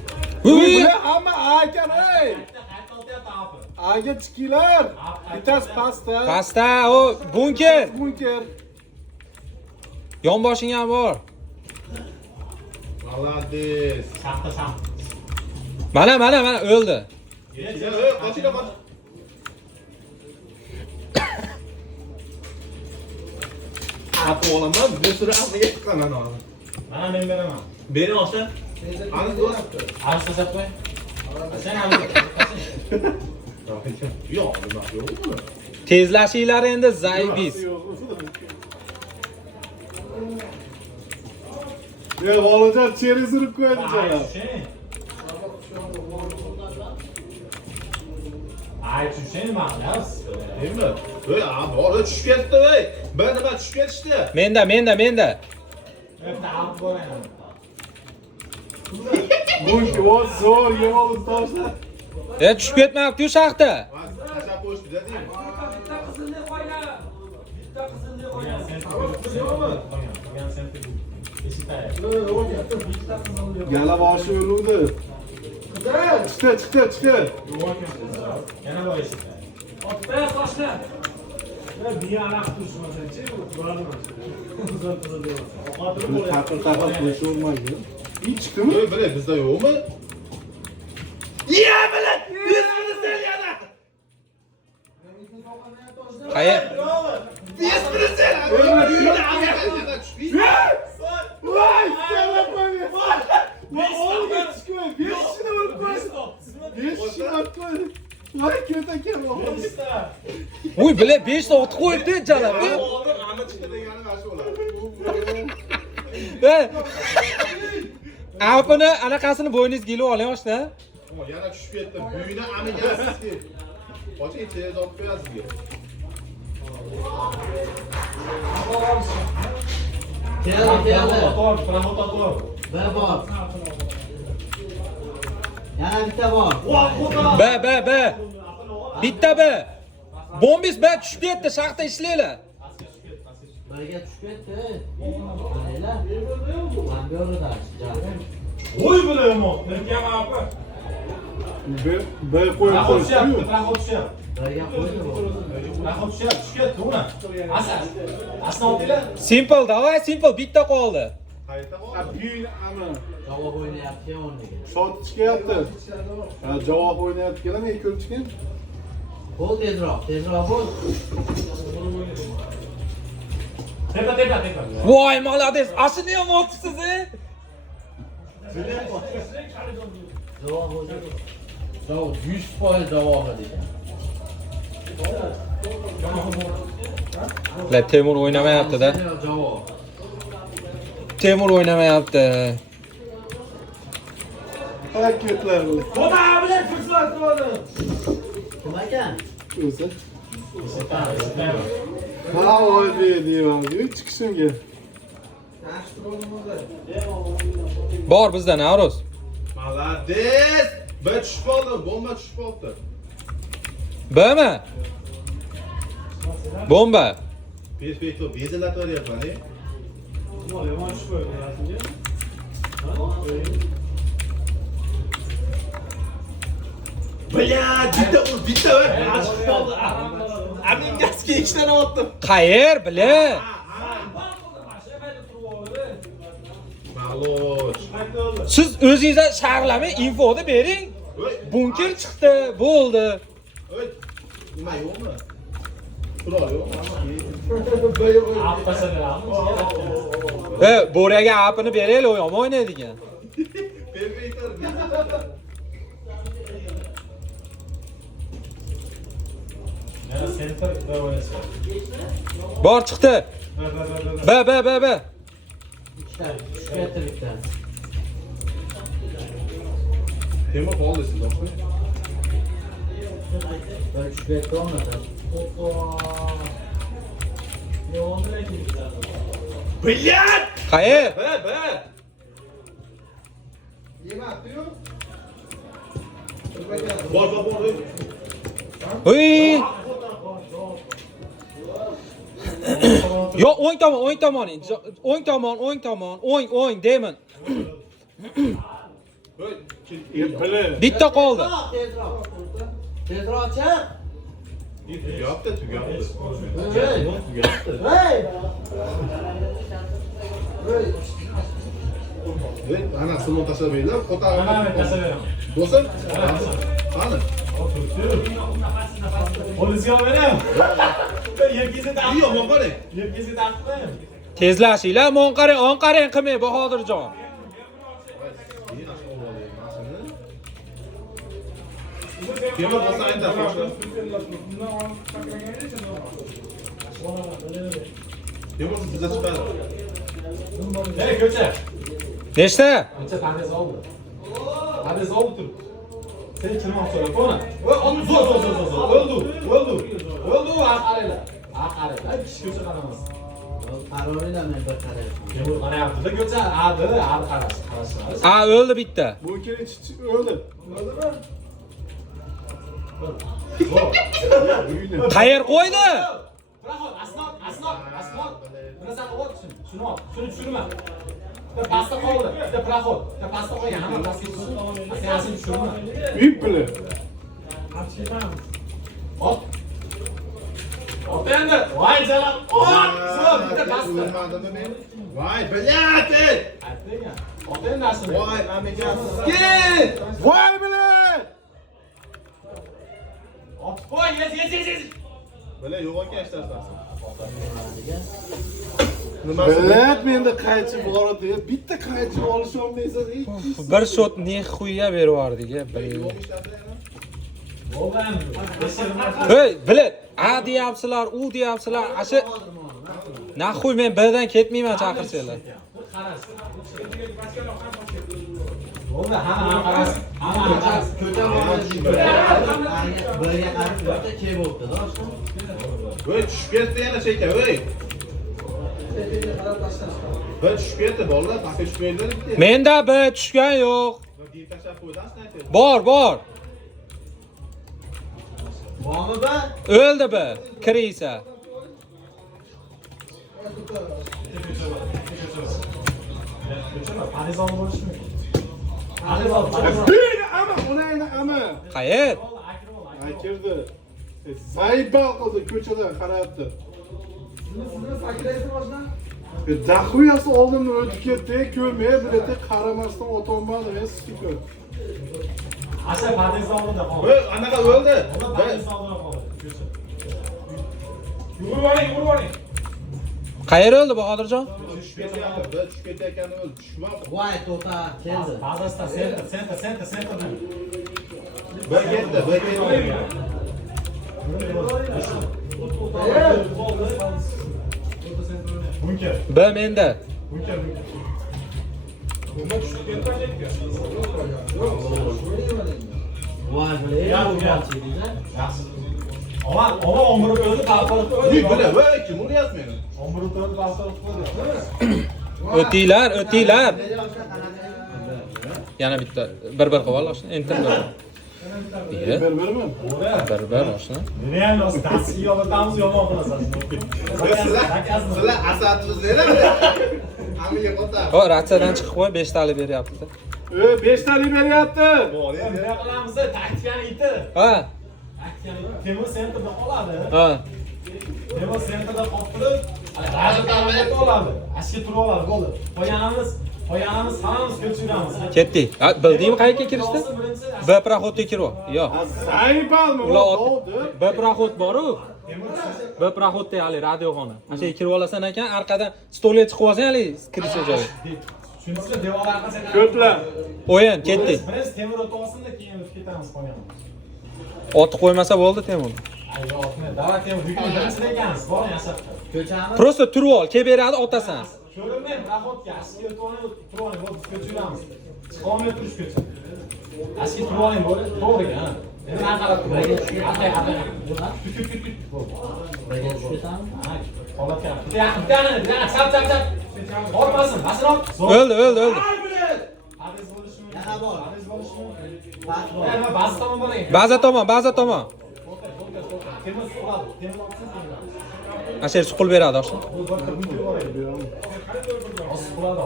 Uy, Hamma ekan, ey. Qayta otyapti apli. Aga chiqinglar. Bittasi pastda. pastda o bunker. Bunker. Yonboshing ham bor. Молодец. Shaxta. Mana o'ldi. Qochinglar. Atib olaman, bu sura apiga chiqaman hozir. Mana men beraman. Bering olsa. Ani do'st. Alsasab qo'y. Sen ham. Yo'q, nima yo'qmi? Tezlashinglar endi zaybis. Ya Volajon через ruku qo'ydi jala. Ay, tushing ma'lus. Nima? Voy, bora tushib ketdi, voy. Ben nima tushib ketishdi? Menda. Bunki voz zo'r yemolib toshla. Tushib ketmayapti-yu shaxta. Tashlab qo'yishdi-da deyman. Bitta qizilni qo'yla. Bitta qizilni qo'yla. Gala boshi o'luvdi. Chiqdi. Otta sochla. Taqir qo'yish olmaydi. İyi chiqdimi? Yo'q, bilay, bizda yo'qmi? Qayer? Vay! Sen koyma. Vay! Oğlum çıkıyor. Bir şişini vurup koy. Bir şişini vurup koy. Vay kötü kim o? Uy, bile 5 ta ot qo'yibdi jalab. Amma chiqdi degani mana shu bo'ladi. Apini anaqasini bo'yningizga ilib oling oshna. Yana tushib ketdi. Buyini amigasizki. Qochi ichida olib qo'yasizga. Keldi. Bir bor. Yana bitta bor. Be. Bitta be. Bombis be tushib ketdi, shaxta ishlaylar. Biriga tushib ketdi. Qaranglar. Hamburda. Voy bilaman. Nega apa? Bir koyup koyuyor. Biriga qo'ydi bu. Simple, davay simple bitta qoldi. Qayerda qoldi? Büyüğün ama. Javob o'ynayapti o'rniga. Shot chiqyapti. Ha, javob o'ynayapti. Kelame ko'p chiqin. Bo'l tezroq bo'l. Tepa. Voy, молодец. Ashini ham otibsiz, Javob o'ynadi. Javob 100% javob degan. La Temur o'ynamayapti-da. Javob. Temur o'ynamayapti. Hareketler bu. Xudo bilan fursat bo'ldi. Kim ekan? O'zi. Ha, oyli deyman. Chiqishimga. Bor bizda Navruz. Malades! Ben tushib qoldi, bomba tushib qoldi. Bmi? Bomba. Perfecto, bezalatyapman-e. Bля, bitta va chiqib qoldi. Amingasiga ishdan oldim. Qayer, bile. Maloch. Siz o'zingizga sharhlamay infoni bering. Bunker chiqdi, bo'ldi. Oy, nima yo'qmi? Qurol yo'qmi? Bo'raga apini beraylik, o yomon o'ynaydigan. Perfecto. Bor chiqdi. Be. Ikkita tushib ketdi bitta. Tema qoldi sizda. Bir tushib ketdi o'rnida. Bля! Qayer? Be. Bor. Uy! Yo, o'ng tomon. O'ng deyman. Bile. Bitta qoldi. Tezroq chiq. Tugapti. Hey! Ana simon tashlamaylar, ko'tarib. Bo'lsin? Qani? Polisiya olayam. Yerga taqib. Yo'q, qarang. Yerga taqib. Tezlashinglar, mon qarang qilmay Bahodirjon. Tema bo'lsa ayta boshla. Tema bizga chiqadi. Nega ko'cha? Nechta? Ko'cha tanez oldi. Tanez oldi tur. Sen kim olsa, qo'na. Voy, onu zo'r. O'ldi. Qaranglar. Ha qarang, kishi ko'cha qaramas. Qaroringdan men bir qarayapman. Temur qarayapti-da ko'cha, qarasi. A o'ldi bitta. Bunker ichi o'ldi. Qayer qo'ydi? Rahot, asnot. Birasa qilib shuni ol. Shuni tushirma. Bitta pastda qoldi. Bitta prahod. Bitta pastda qolgan, hamma pastga tushsin. Asiyasini tushirma. Uyib bile. Hop. Hop endi. Voy jalal. Hop. Bitta pastda. O'lmadimi men? Voy, bilyati! Aytdingmi? Hop endi asini. Voy, amiga. Voy bile. Hop qo'y, yes. Bile yo'q ekan ishlarsan. Bilet mende qaychi bor edi. Bitta qaychi olish olmaysiz. Bir shot nexuya bervardik ya. Hey, bilet. A deyapsizlar, u deyapsizlar. Ashi naxuy men birdan ketmayman chaqirsanglar. Bo'ldi, hamma qaras. Ko'cha bo'ldi. Birga qarab o'ta kelib o'tdi-da. Voy, tushib ketdi yana sheka, voy. Bir tushib ketdi, bolalar, pastga tushib ketdilar bitta. Menda bir tushgan yo'q. Bir tashlab qo'ydan snayper. Bor. Bormi ba? O'ldi bir. Kirisa. Parizon bo'lishmi? Bir ama ulayni ama. Qayer? Akirdi. Saybal qildi ko'chada qarayapti. Dahuyasi oldimdan o'tib ketdi, ko'rmay bileti qaramasdan o'tolmadi, men stiker. Asa parizonda qoldi. Voy, anaqa o'ldi. Parizonda qoldi. Yugurib oling. Qayer o'ldi Bahodirjon? Tushib ketyapti, bir tushib ketayotgani o'ldi. Tushib oldi. Voy to'ta keldi. Bazasida center. Bir ketdi. Bunker. Bir menda. Voy bile. Ama omurib o'zi palqalib qo'ydi. Bile, voy, kim uryapti meni? Omurib o'zi palqalib qo'ydi. O'tinglar. Yana bitta bir qilib ol oshni. Entin bir. Berbermi? Bir oshni. Real os dasti yo'latamiz yomon qilasan. Sizlar asadingizlarmi? Amiga qota. Ho, ratsiyadan chiqib qo'y, 5 talik beryapti. 5 talik beryapti. Nima qilamiz? Taktikani aytdi. Ha. Temur sentrda qoladi. Ha. Temur sentrda qolib turib, g'azablanib oladi. Ashga turib oladi, bo'ldi. Qo'yanamiz hammamiz ko'chiramiz. Ketdik. Ha, bildingmi qayerga kirishdi? B proxodga kirib. Yo'q. Saybalmi? Ular B proxod bor-ku. B proxodda hali radioxona. Ana shu kirib olasan ekan, orqadan stolga chiqib olsan hali kirish joyi. Shunisi devor orqasiga Ko'plar. O'yin, ketdik. Biz temir o'tib olsin-da, keyin o'tib ketamiz qo'yamiz. Oti qo'ymasa bo'ldi Temur. Ayyo, davlat temir yukni birinchida ekansiz, boring yashab. Ko'chamiz. Prosta turib ol, kelib beradi, otasan. Ko'rinmay, raxotga, ashga o'tib oling, turib oling, bo'ldi, ko'chiramiz. Chiqolmay turish ko'cha. Ashga turib oling, bo'ldi, to'g'riga, ha. Endi qarab turib, aqay. Birga tushib ketamiz. Ha, holatga. Bitta, chap. Olmasin, masrof. O'ldi. Aziz bo'lishmi? Yana bor. Aziz bo'lishmi? Bas bor. Nima bas tomon boring. Baza tomon. Temir suqiladi. Temir olsin. Ana shu suqil beradi oshni. Bu bir bunker bor edi. Osi qiladi.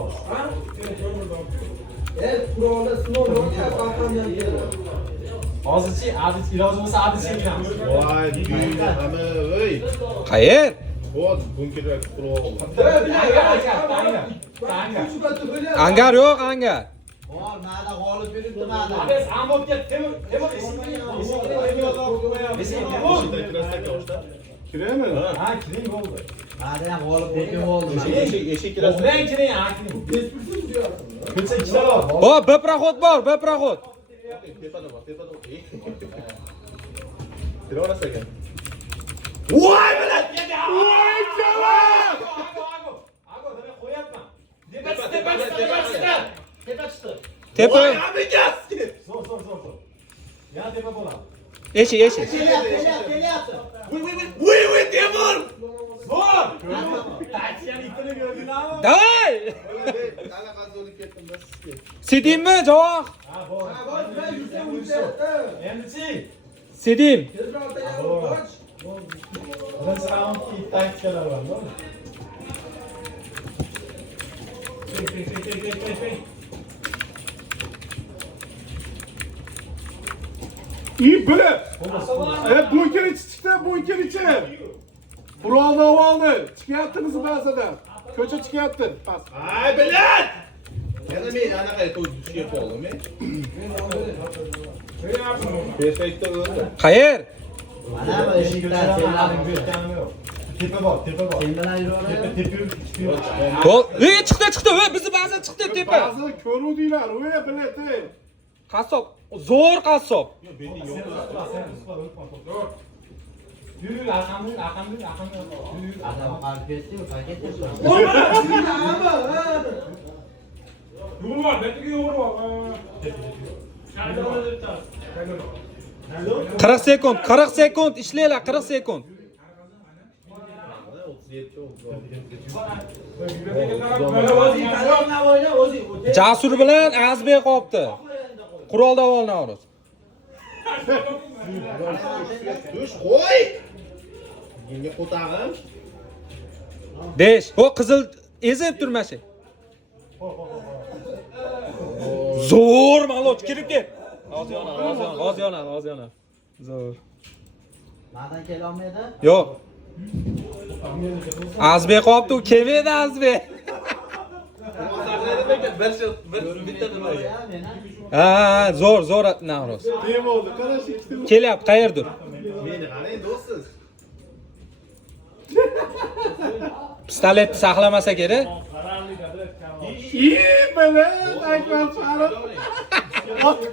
Qurolda sinov bo'lsa qalqondan keldi. Hozirchi Aziz iloji bo'lsa Azizga kiramiz. Voy, kuydi, hamma, voy. Qayer? Voy, bunkerga qurib oldi. Angar yo'q, angar. Bor, mana g'olib beribdi mana. Aziz Amobga temir Kiraymi? Ha, kiring bo'ldi. Mana ham g'olib bo'lgan bo'ldi. Eshik kirasi. O'zdan kiring, ha, kiring. Ko'cha ikkita bor. Ho, B proxod bor. Tepada bor. Kira olasiz ekan. Voy bilan ketdi. Voy javob. Ago, demak qo'yapman. Tepa chiqdi. Tepa. Zo'r. Yana tepa bo'ladi. Eshik. Kelyapti. Taksiyani itini gördinglarmi? Davay! Qanaqa zo'rlik ketdim da sizga. Sedimmi, javob? Endi-chi? Sedim. Birinchi raundga taksiyalar bormi? İyi böyle. Bunker içi çıktı, bunker içi. Buralda ovaldı. Çıkarttınız bazada. Köçe çıkarttı. Pas. Ay bilan! Yana men anaqa tushga qoldim men. Perfecto bo'ldi. Qayer? Mana bu eshiklar senlar. Tepa bor, tepa bor. Sen bilan yuraveradi. Tepa yurib chiqib yurib. Gol. Chiqdi. Bizni baza chiqdi tepa. Bazada körüdüler. Öyle bileti. Qassob, zo'r qassob. Yürü, arkamda. Adam qarib ketdi-yu, paket ketdi. Yo'g'ri bor, betiga yo'g'ri bor. 40 sekund ishlanglar, 40 sekund. 37 oldu. Jasur bilan Azbek qolibdi. Qurol davolni olamiz. Tush qo'y! Menga qo'tag'im. 5. O qizil ezib turmashi. Zo'r malot kirib ket. G'oz yonar. Zo'r. Ma'dan kela olmaydi? Yo'q. Azbek qolibdi, u kelmaydi Azbek. Bitta nima? Ya, meni. Ha, zo'r Navro'z. Ne oldu? Karaş ikisi. Kelyapti, qayerdir? Meni qarang do'stsiz. Pistoletni saqlamasa kerak. İyi böyle. Ekran çağırıp.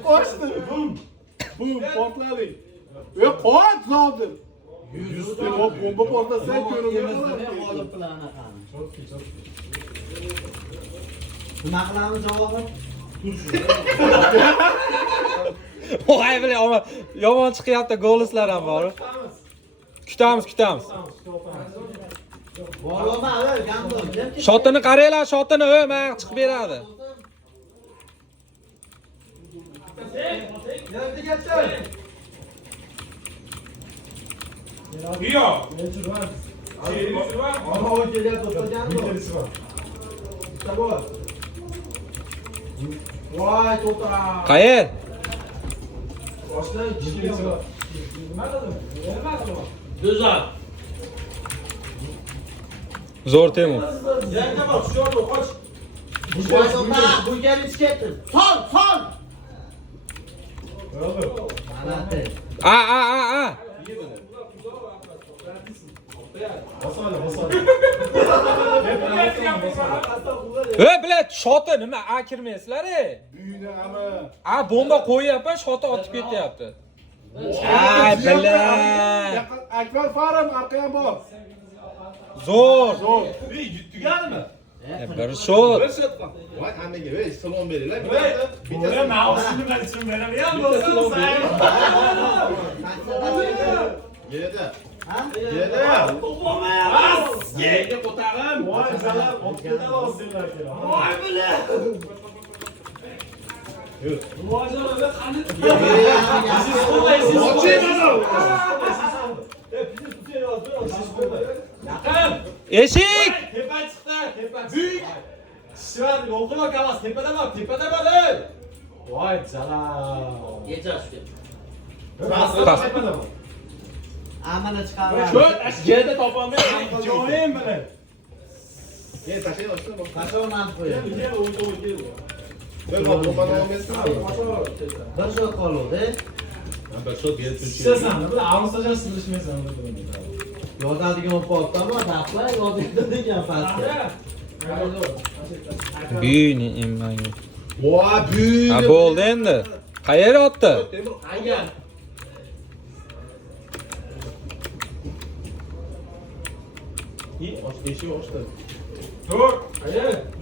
Koştu. Bum. Patladı. Ve koç zaldı. O bomba patlasa körüdüler. G'olib bilan anaqani. Nima qilamiz javobim? Voy bilan yomon chiqyapti, goloslar ham bor. Kutamiz. Bo'lma, gandol. Shotini qaranglar, men chiqib beradi. Iyo. Voy, to'xta. Qayer? Do'zat. Zo'r Temur. Voy, to'xta. Bu kelib ketdi. Sol. Mana te. A. Bilet shoti nima a kirmaysizlar Büyüne ama. A bomba qo'yyapman, shoti otib ketyapti. Ay bilan. Ekran farım arkaya bak. Zo'r. Yutganmi? Bir shot. Bir shot. Voy hammaga voy salom beringlar. Bitta ma'usini bilan ichim beradigan bo'lsa, Yerda. Ha? Yerda. Menga qo'tag'im. voy zalar, o'tkadan olsinlar kerak. Voy bilan. Yur. Voy zalar, qani? Yaqin. Eshik. Tepa chiqdi. Büyük. Shivani o'qilib kamas, tepada bor. Voy zalar. Yechasiz. Pas. Amana chiqaraman. Yerda topolmayman. Joyim bilan. Yen tashlang ochsin. Qachon qo'yadi? Bir bombani olmaysan. Bir shot qoldi. Bir shot berib Sizsan, bir avtosan sizlashmaysan. Yozadigan bo'lib daflar yozadi degan pastga. Buyni emmangi. Voy büyük. Ha bo'ldi endi. Qayerga otdi? Aygan. Eshik ochdi. Dur.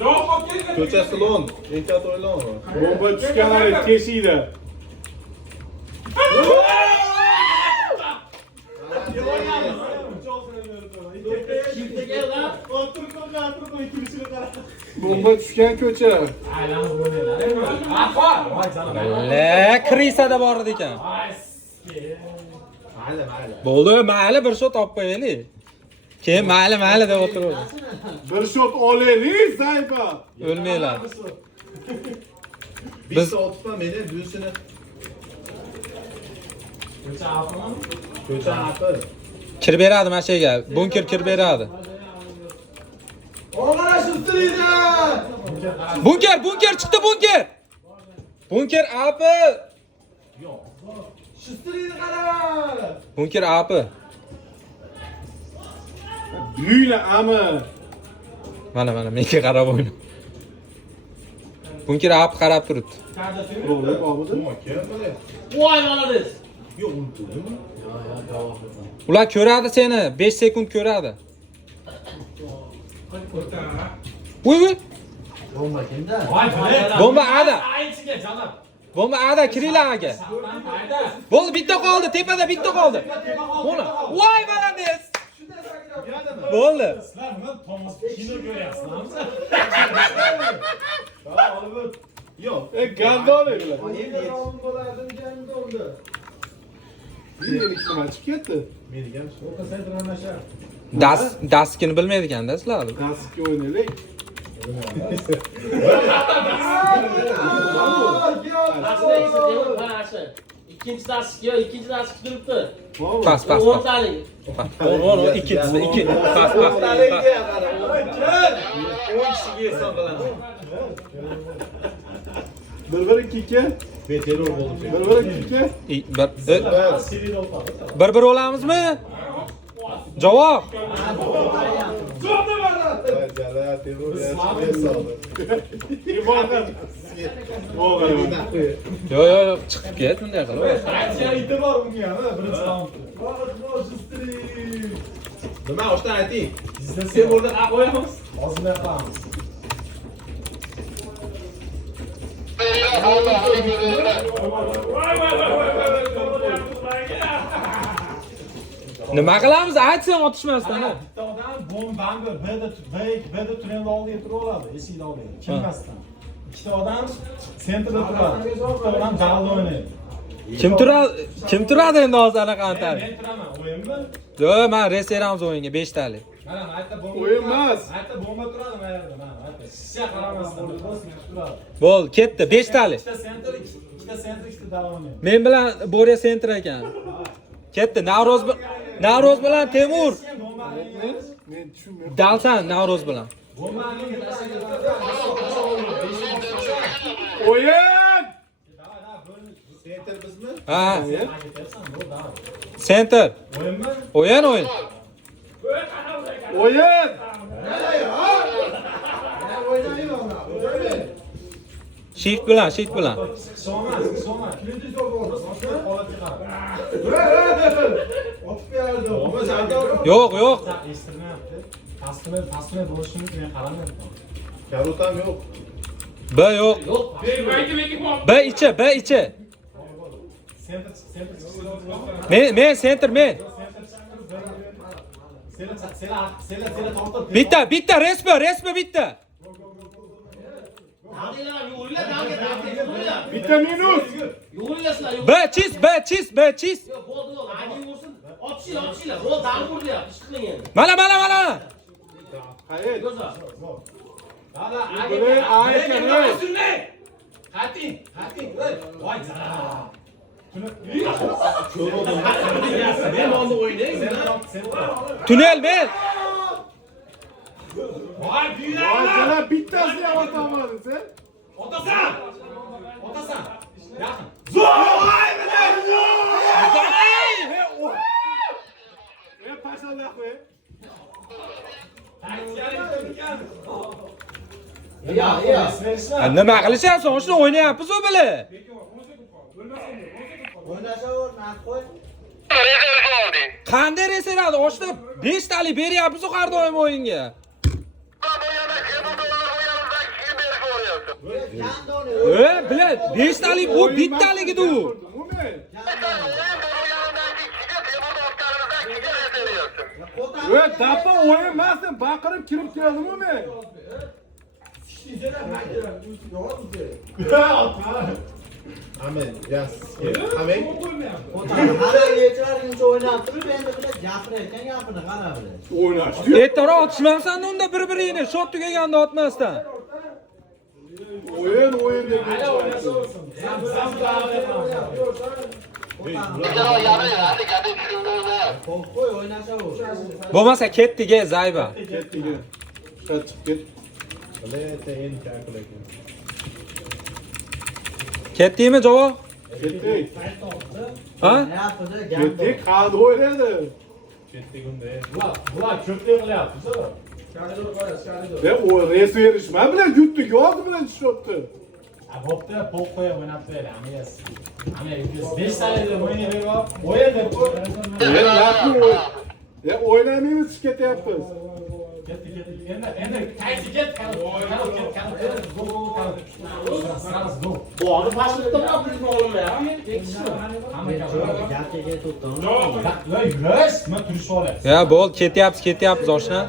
Yo'q, olib keldi. Ko'cha salon. Ekat o'ylan. Bomba düşkanları keşiydi. Bitta kel lan. Oturib ikkilisini qara. Bomba tushgan ko'cha. Aylanib o'ynaylar. Aqol. Voy canım. Le, krisada bor edi ekan. Mayli. Bo'ldi, mayli bir shot olib qo'yaylik. Keyin mayli deb o'tiradi. Bir shot olaylik, Zayba. O'lmanglar. Biz otma meni bunisini. Ko'cha aqlmi? Ko'cha aql. Kirib beradi mana shu yerga. Bunker kirib beradi. Og'ara shustiriydi. Bunker chiqdi bunker. Bunker api. Shustiriydi qara. Bunker api. Yuyla ama. Mana menga qarab o'yna. Bunker api qarab turibdi. Rolik olmadi. Voy malades. Ular ko'radi seni. 5 sekund ko'radi. Voy. Bomba kimda? Voy Bomba ada. Aychiga janob. Bomba ada kiringlar aka. Ayda. Bo'ldi, bitta qoldi. Tepada bitta qoldi. Mana. Voy malades. Bo'ldi. Sizlar nima Tomas kino ko'ryapsizlarmi? Yo'q. Gandoli bular. Endi bo'lardim jangda. Yeni kim açıp ketdi? Menga Daskini bilmaydi ekanda sizlar. Daski oynaylik. İkinci dasga, ikinchi dasga turibdi. Pas. O'rtalik. Ikkinchisi, ikki. Pas. Bir ikki. Beteror bo'ldi. Bir ikki. Bir olamizmi? Javob. Yo'q, chiqib ket bunday qilib. Nima oshdan ayting? Sen o'rdan qo'yamiz. Hozir qilamiz. Nima qilamiz? Aytsan otishmasdan. Bitta odam bombani B'da trenni oldiga turib oladi, eshikni oldiga. Kirmasdan. Ikkita odam sentrda turadi. Bitta odam dalda o'ynaydi. Kim turadi endi hozir anaqani tari? Men turaman, o'yinmi? Yo'q, men resteramiz o'yinga 5 talik. Mana aytda bomba. O'yin emas. Aytda bomba turadi mana yerda, mana aytda. Shisha qaramasdan turadi. Bo'l, ketdi 5 talik. Ikkita sentr, ikkita dalda o'ynaydi. Men bilan Borya sentr ekan. Ketdi. Navro'z bilan Temur. Men tushunmayapman. Dalsan Navro'z bilan. Bombaning O'yin! Center bizmi? Ha. Center. o'yinmi? O'yin. O'yin! Shift bilan. So'mas. Yo'q. Eshitmayapti. Pastini bo'lishimiz men qaramayapman. Karutam yo'q. B yo'q. B ichi. Sentr. Men center men. Sela tortib. Bitta respa bitta. Dag'inglar, yo'g'inglar, dag'inglar. Bitta minus. Yo'g'inglar, B chis. Yo'q, bo'ldi. Ading bo'lsin. Otishinglar. Bo'l, dag'ing bo'lyapti. Ish qiling endi. Mana. Hayır. Go'zal. Buraya ait emas. Qating. Voy canım. Men oldi o'ynayman. Tunnel men. Voy buylar. Vay sana bittasini ham atamadın sen. Otasan. Yaqin. Paşallah be. Nima qilishyapsan? Shuni o'ynayapmiz u bilan. Qanday reseradi? Oshda 5 talik beryapmiz har doim o'yinga. Bilat, 5 talik bu bittalik edi u. Bu ne? Dapa o'yin emas, sen baqirib kirib keldimmi men? Amen. Yes. Amen. O'ynash. Ertaroq otishmabsan unda bir-biringni, shot tugaganda otmasdan. O'yin deb. Bo'lmasa ketdik, Zayba. Ketdik. Chiqib ket. Ketdingmi javob? Ketdik. Ha? Ketdik, qanday o'ynadi? Bular ko'plik qilyapti. Ben o reis verişme bilen yuttuk, yoldu bilen şuttu. Bo'pti, po'q qo'yib o'ynab qo'yadi. Ana 5 saniyada o'ynayverib, o'yinda Ya oynamaymiz, ketyapmiz. ketdi. Endi qaysi ket? Bog'ni pastlatib qo'yibmi o'g'lim ya? Yurash, men turishib olyapti. Ya bo'l, ketyapmiz oshna.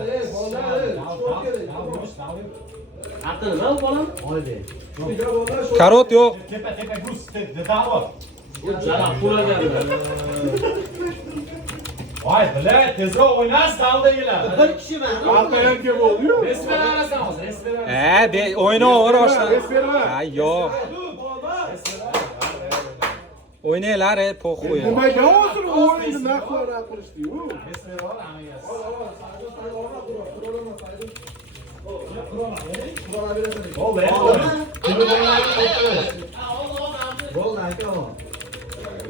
Aql nima bolam? Karot yo'q. Tepa, Gus, davot. Jala qo'laganlar. Voy, bilan tezroq o'ynas, daldagilar. Bir kishiman. Arkayan kim oluyor? Resmen arasan hozir, resmen. O'ynaver oshna. Resmen. Ha, yo'q. O'ynaylar, po'q qo'y. Nima olsun oyunu naqlar qilishdi u. Resmen bor, amigasi. Bo'ldi aka.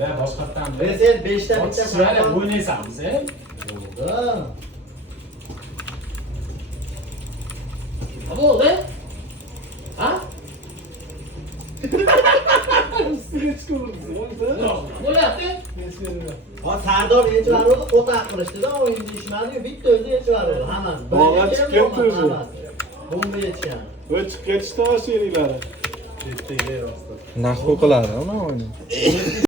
Ya boshqatdan. Sen 5 ta bitta Sizlar o'ynaysanmi sen? Bo'ldi. Ha? Üstüne çıkıyoruz. Bo'lyapti. Sardor yechlarni qo'taq qilishdi-da, o'yin deyishmadi-yu, bitta o'zi yechlardi hammani. Bog'a chiqib ketdi o'zi. Bomba yechgan. Ve çıkıp geçti o şeyleri. Nahvu qiladi, uni o'yni.